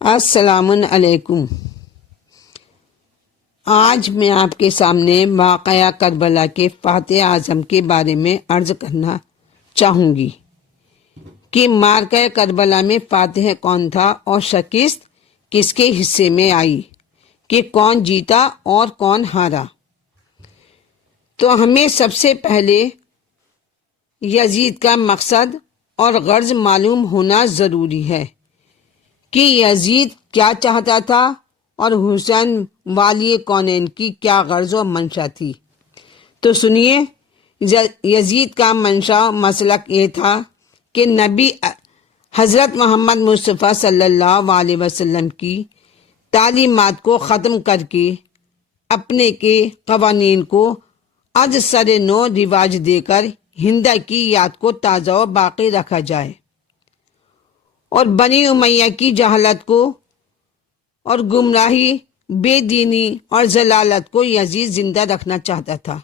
السلام علیکم۔ آج میں آپ کے سامنے واقعہ کربلا کے فاتح اعظم کے بارے میں عرض کرنا چاہوں گی کہ معرکہ کربلا میں فاتح کون تھا اور شکست کس کے حصے میں آئی، کہ کون جیتا اور کون ہارا۔ تو ہمیں سب سے پہلے یزید کا مقصد اور غرض معلوم ہونا ضروری ہے کہ یزید کیا چاہتا تھا اور حسین والی کونین کی کیا غرض و منشا تھی۔ تو سنیے، یزید کا منشا مسلک یہ تھا کہ نبی حضرت محمد مصطفیٰ صلی اللہ علیہ وسلم کی تعلیمات کو ختم کر کے اپنے کے قوانین کو از سر نو رواج دے کر ہندا کی یاد کو تازہ و باقی رکھا جائے، اور بنی امیہ کی جہالت کو اور گمراہی، بے دینی اور ضلالت کو یزید زندہ رکھنا چاہتا تھا۔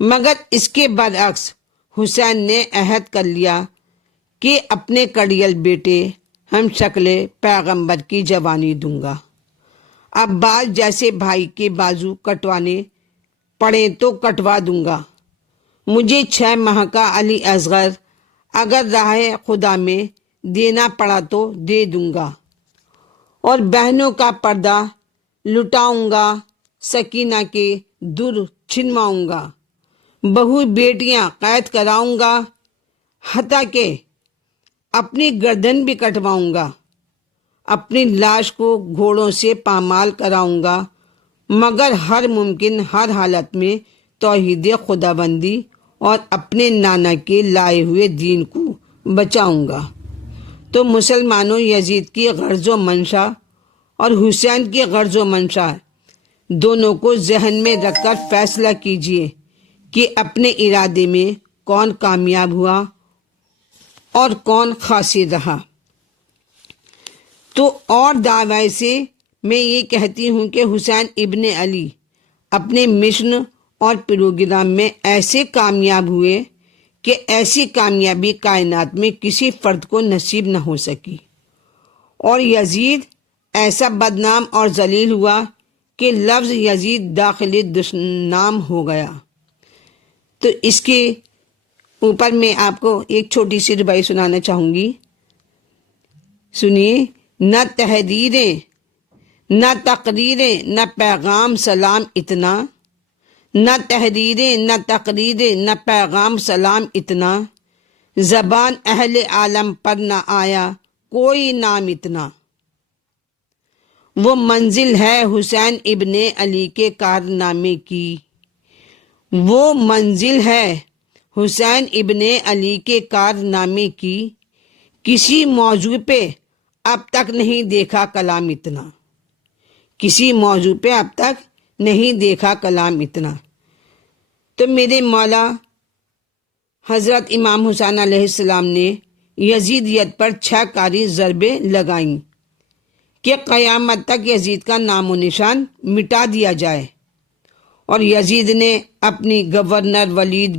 مگر اس کے برعکس حسین نے عہد کر لیا کہ اپنے کڑیل بیٹے ہم شکل پیغمبر کی جوانی دوں گا، عباس جیسے بھائی کے بازو کٹوانے پڑیں تو کٹوا دوں گا، مجھے 6 ماہ کا علی اصغر اگر راہ خدا میں دینا پڑا تو دے دوں گا، اور بہنوں کا پردہ لٹاؤں گا، سکینہ کے در چھنواؤں گا، بہو بیٹیاں قید کراؤں گا، حتیٰ کہ اپنی گردن بھی کٹواؤں گا، اپنی لاش کو گھوڑوں سے پامال کراؤں گا، مگر ہر ممکن ہر حالت میں توحید خداوندی اور اپنے نانا کے لائے ہوئے دین کو بچاؤں گا۔ تو مسلمانوں، یزید کی غرض و منشا اور حسین کی غرض و منشا دونوں کو ذہن میں رکھ کر فیصلہ کیجیے کہ اپنے ارادے میں کون کامیاب ہوا اور کون خاسر رہا۔ تو اور دعوی سے میں یہ کہتی ہوں کہ حسین ابن علی اپنے مشن اور پروگرام میں ایسے کامیاب ہوئے کہ ایسی کامیابی کائنات میں کسی فرد کو نصیب نہ ہو سکی، اور یزید ایسا بدنام اور ذلیل ہوا کہ لفظ یزید داخل دشنام ہو گیا۔ تو اس کے اوپر میں آپ کو ایک چھوٹی سی ربائی سنانا چاہوں گی، سنیے۔ نہ تحریریں نہ تقریریں نہ پیغام سلام اتنا، نہ تحریریں نہ تقریریں نہ پیغام سلام اتنا، زبان اہل عالم پر نہ آیا کوئی نام اتنا۔ وہ منزل ہے حسین ابن علی کے کارنامے کی، وہ منزل ہے حسین ابن علی کے کارنامے کی، کسی موضوع پہ اب تک نہیں دیکھا کلام اتنا، کسی موضوع پہ اب تک نہیں دیکھا کلام اتنا۔ تو میرے مولا حضرت امام حسین علیہ السلام نے یزیدیت پر 6 کاری ضربیں لگائیں کہ قیامت تک یزید کا نام و نشان مٹا دیا جائے، اور یزید نے اپنی گورنر ولید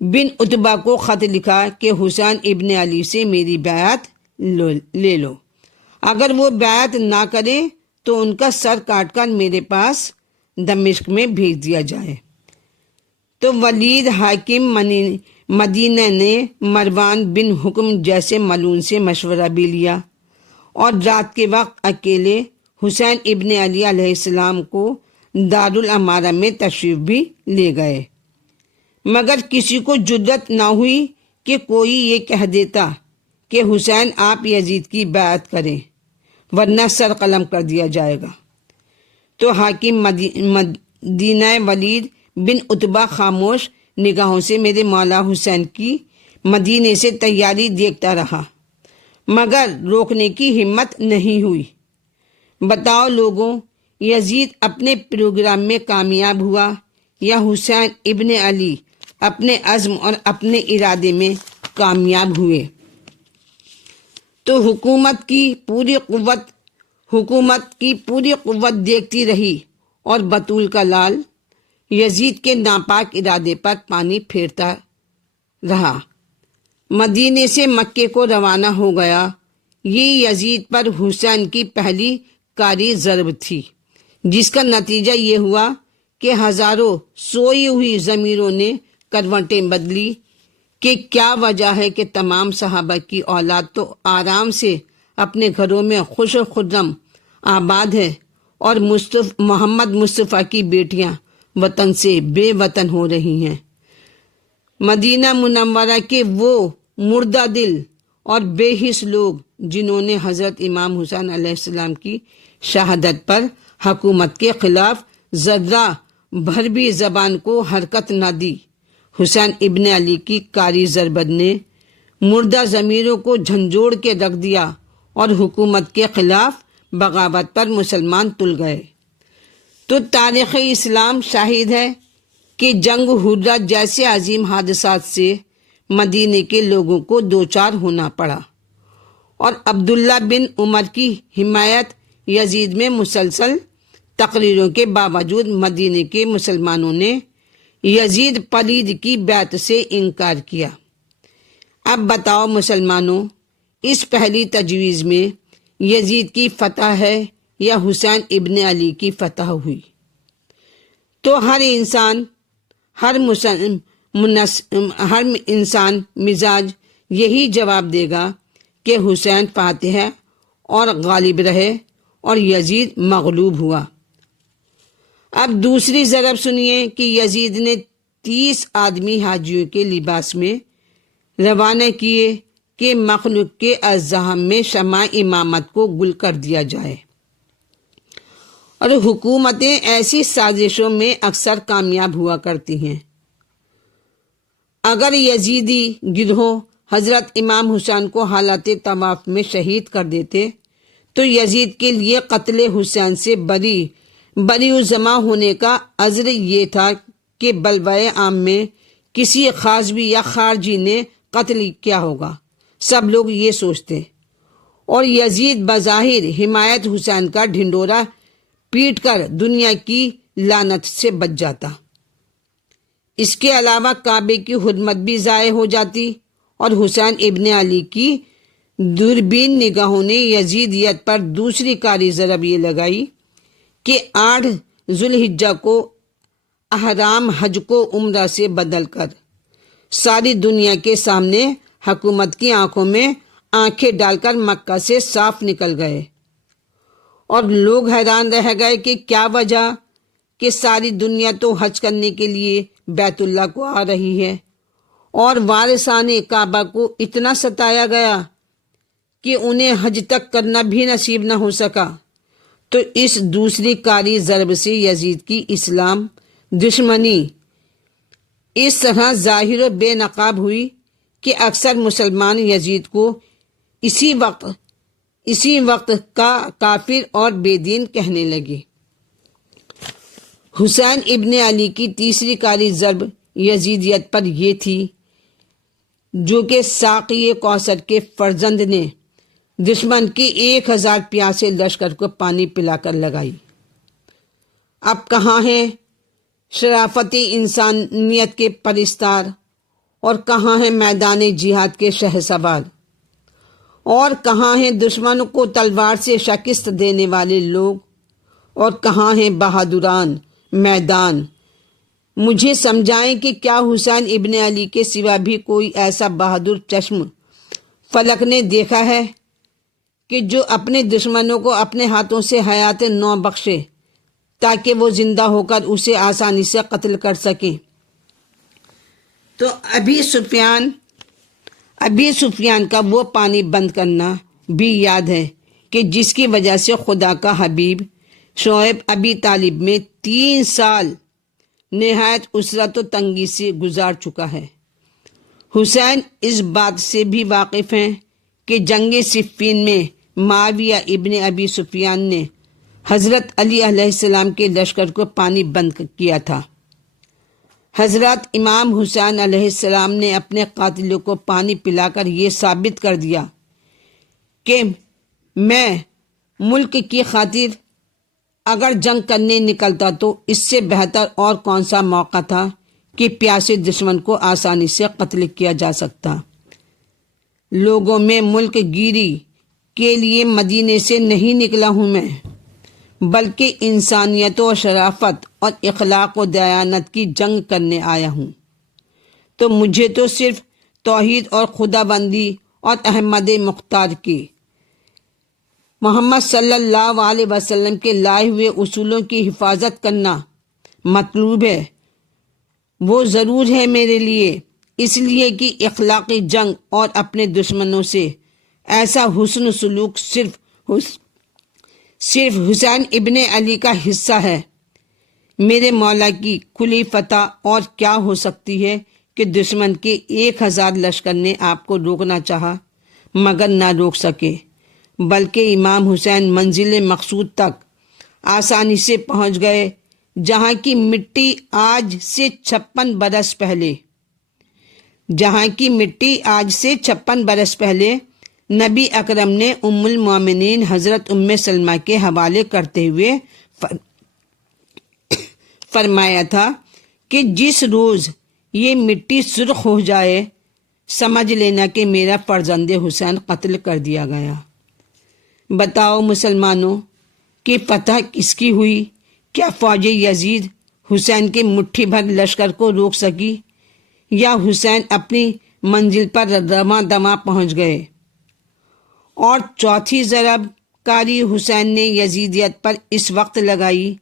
بن عتبہ کو خط لکھا کہ حسین ابن علی سے میری بیعت لے لو، اگر وہ بیعت نہ کرے تو ان کا سر کاٹ کر میرے پاس دمشق میں بھیج دیا جائے۔ تو ولید حاکم مدینہ نے مروان بن حکم جیسے ملعون سے مشورہ بھی لیا، اور رات کے وقت اکیلے حسین ابن علی علیہ السلام کو دارالامارہ میں تشریف بھی لے گئے، مگر کسی کو جرأت نہ ہوئی کہ کوئی یہ کہہ دیتا کہ حسین آپ یزید کی بیعت کریں ورنہ سر قلم کر دیا جائے گا۔ تو حاکم مدینہ ولید بن عتبہ خاموش نگاہوں سے میرے مولا حسین کی مدینے سے تیاری دیکھتا رہا، مگر روکنے کی ہمت نہیں ہوئی۔ بتاؤ لوگوں، یزید اپنے پروگرام میں کامیاب ہوا یا حسین ابن علی اپنے عزم اور اپنے ارادے میں کامیاب ہوئے؟ تو حکومت کی پوری قوت دیکھتی رہی، اور بطول کا لال یزید کے ناپاک ارادے پر پانی پھیرتا رہا۔ مدینے سے مکے کو روانہ ہو گیا، یہ یزید پر حسین کی پہلی کاری ضرب تھی، جس کا نتیجہ یہ ہوا کہ ہزاروں سوئی ہوئی ضمیروں نے کروٹیں بدلی کہ کیا وجہ ہے کہ تمام صحابہ کی اولاد تو آرام سے اپنے گھروں میں خوش و خرم آباد ہے، اور محمد مصطفیٰ کی بیٹیاں وطن سے بے وطن ہو رہی ہیں۔ مدینہ منورہ کے وہ مردہ دل اور بے حس لوگ جنہوں نے حضرت امام حسین علیہ السلام کی شہادت پر حکومت کے خلاف ذرہ بھر بھی زبان کو حرکت نہ دی، حسین ابن علی کی کاری ضربت نے مردہ ضمیروں کو جھنجھوڑ کے رکھ دیا اور حکومت کے خلاف بغاوت پر مسلمان تل گئے۔ تو تاریخ اسلام شاہد ہے کہ جنگ حرہ جیسے عظیم حادثات سے مدینے کے لوگوں کو دوچار ہونا پڑا، اور عبداللہ بن عمر کی حمایت یزید میں مسلسل تقریروں کے باوجود مدینے کے مسلمانوں نے یزید پلید کی بیعت سے انکار کیا۔ اب بتاؤ مسلمانوں، اس پہلی تجویز میں یزید کی فتح ہے یا حسین ابن علی کی فتح ہوئی؟ تو ہر انسان مزاج یہی جواب دے گا کہ حسین فاتح ہے اور غالب رہے اور یزید مغلوب ہوا۔ اب دوسری ضرب سنیے کہ یزید نے 30 آدمی حاجیوں کے لباس میں روانہ کیے کہ مخلوق کے ازدحام میں شمع امامت کو گل کر دیا جائے، اور حکومتیں ایسی سازشوں میں اکثر کامیاب ہوا کرتی ہیں۔ اگر یزیدی گروہ حضرت امام حسین کو حالات طواف میں شہید کر دیتے تو یزید کے لیے قتل حسین سے بری و زماں ہونے کا عذر یہ تھا کہ بلوائے عام میں کسی خاصبی یا خارجی نے قتل کیا ہوگا، سب لوگ یہ سوچتے، اور یزید بظاہر حمایت حسین کا ڈھنڈورا پیٹ کر دنیا کی لعنت سے بچ جاتا۔ اس کے علاوہ کعبے کی حرمت بھی ضائع ہو جاتی، اور حسین ابن علی کی دوربین نگاہوں نے یزیدیت پر دوسری کاری ضرب یہ لگائی کہ 8 ذوالحجہ کو احرام حج کو عمرہ سے بدل کر ساری دنیا کے سامنے حکومت کی آنکھوں میں آنکھیں ڈال کر مکہ سے صاف نکل گئے، اور لوگ حیران رہ گئے کہ کیا وجہ کہ ساری دنیا تو حج کرنے کے لیے بیت اللہ کو آ رہی ہے، اور وارثان کعبہ کو اتنا ستایا گیا کہ انہیں حج تک کرنا بھی نصیب نہ ہو سکا۔ تو اس دوسری کاری ضرب سے یزید کی اسلام دشمنی اس طرح ظاہر و بے نقاب ہوئی کہ اکثر مسلمان یزید کو اسی وقت کا کافر اور بے دین کہنے لگے۔ حسین ابن علی کی تیسری کاری ضرب یزیدیت پر یہ تھی، جو کہ ساقی کوثر کے فرزند نے دشمن کے 1000 پیاسے لشکر کو پانی پلا کر لگائی۔ اب کہاں ہیں شرافت انسانیت کے پرستار، اور کہاں ہیں میدان جہاد کے شہسوار، اور کہاں ہیں دشمنوں کو تلوار سے شکست دینے والے لوگ، اور کہاں ہیں بہادران میدان؟ مجھے سمجھائیں کہ کیا حسین ابن علی کے سوا بھی کوئی ایسا بہادر چشم فلک نے دیکھا ہے کہ جو اپنے دشمنوں کو اپنے ہاتھوں سے حیات نو بخشے تاکہ وہ زندہ ہو کر اسے آسانی سے قتل کر سکیں؟ تو ابھی سفیان کا وہ پانی بند کرنا بھی یاد ہے کہ جس کی وجہ سے خدا کا حبیب شعیب ابی طالب میں 3 سال نہایت اسرت و تنگی سے گزار چکا ہے۔ حسین اس بات سے بھی واقف ہیں کہ جنگ صفین میں معاویہ ابن ابی سفیان نے حضرت علی علیہ السلام کے لشکر کو پانی بند کیا تھا۔ حضرت امام حسین علیہ السلام نے اپنے قاتلوں کو پانی پلا کر یہ ثابت کر دیا کہ میں ملک کی خاطر اگر جنگ کرنے نکلتا تو اس سے بہتر اور کون سا موقع تھا کہ پیاسے دشمن کو آسانی سے قتل کیا جا سکتا۔ لوگوں میں ملک گیری کے لیے مدینے سے نہیں نکلا ہوں میں، بلکہ انسانیت و شرافت اور اخلاق و دیانت کی جنگ کرنے آیا ہوں۔ تو مجھے تو صرف توحید اور خدا بندی اور احمد مختار کی، محمد صلی اللہ علیہ وسلم کے لائے ہوئے اصولوں کی حفاظت کرنا مطلوب ہے۔ وہ ضرور ہے میرے لیے، اس لیے کہ اخلاقی جنگ اور اپنے دشمنوں سے ایسا حسن سلوک صرف حسین ابن علی کا حصہ ہے۔ میرے مولا کی کھلی فتح اور کیا ہو سکتی ہے کہ دشمن کے 1000 لشکر نے آپ کو روکنا چاہا مگر نہ روک سکے، بلکہ امام حسین منزل مقصود تک آسانی سے پہنچ گئے، جہاں کی مٹی آج سے 56 برس پہلے نبی اکرم نے ام المومنین حضرت ام سلمہ کے حوالے کرتے ہوئے فرمایا تھا کہ جس روز یہ مٹی سرخ ہو جائے سمجھ لینا کہ میرا فرزند حسین قتل کر دیا گیا۔ بتاؤ مسلمانوں کہ فتح کس کی ہوئی؟ کیا فوج یزید حسین کے مٹھی بھر لشکر کو روک سکی، یا حسین اپنی منزل پر رواں دواں پہنچ گئے؟ اور چوتھی ضرب کاری حسین نے یزیدیت پر اس وقت لگائی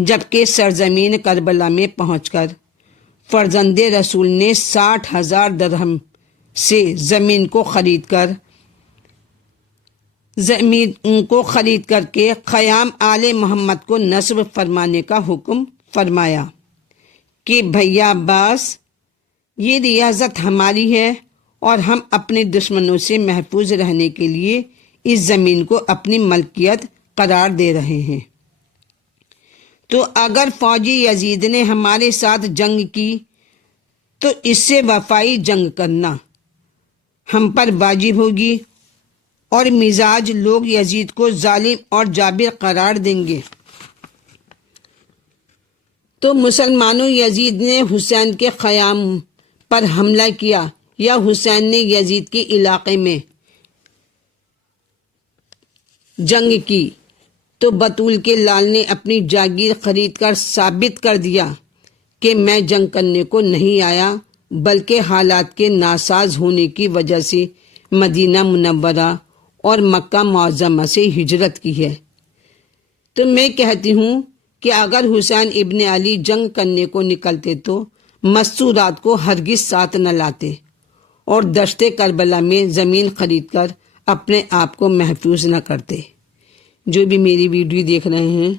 جبکہ سرزمین کربلا میں پہنچ کر فرزند رسول نے 60,000 درہم سے زمین کو خرید کر کے خیام آل محمد کو نصب فرمانے کا حکم فرمایا کہ بھیا عباس، یہ ریاست ہماری ہے اور ہم اپنے دشمنوں سے محفوظ رہنے کے لیے اس زمین کو اپنی ملکیت قرار دے رہے ہیں۔ تو اگر فوجی یزید نے ہمارے ساتھ جنگ کی تو اس سے وفائی جنگ کرنا ہم پر واجب ہوگی، اور مزاج لوگ یزید کو ظالم اور جابر قرار دیں گے۔ تو مسلمانوں، یزید نے حسین کے خیام پر حملہ کیا یا حسین نے یزید کے علاقے میں جنگ کی، تو بطول کے لال نے اپنی جاگیر خرید کر ثابت کر دیا کہ میں جنگ کرنے کو نہیں آیا، بلکہ حالات کے ناساز ہونے کی وجہ سے مدینہ منورہ اور مکہ معظمہ سے ہجرت کی ہے۔ تو میں کہتی ہوں کہ اگر حسین ابن علی جنگ کرنے کو نکلتے تو مستورات کو ہرگز ساتھ نہ لاتے اور دشت کربلا میں زمین خرید کر اپنے آپ کو محفوظ نہ کرتے۔ جو بھی میری ویڈیو دیکھ رہے ہیں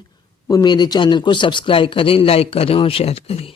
وہ میرے چینل کو سبسکرائب کریں، لائک کریں اور شیئر کریں۔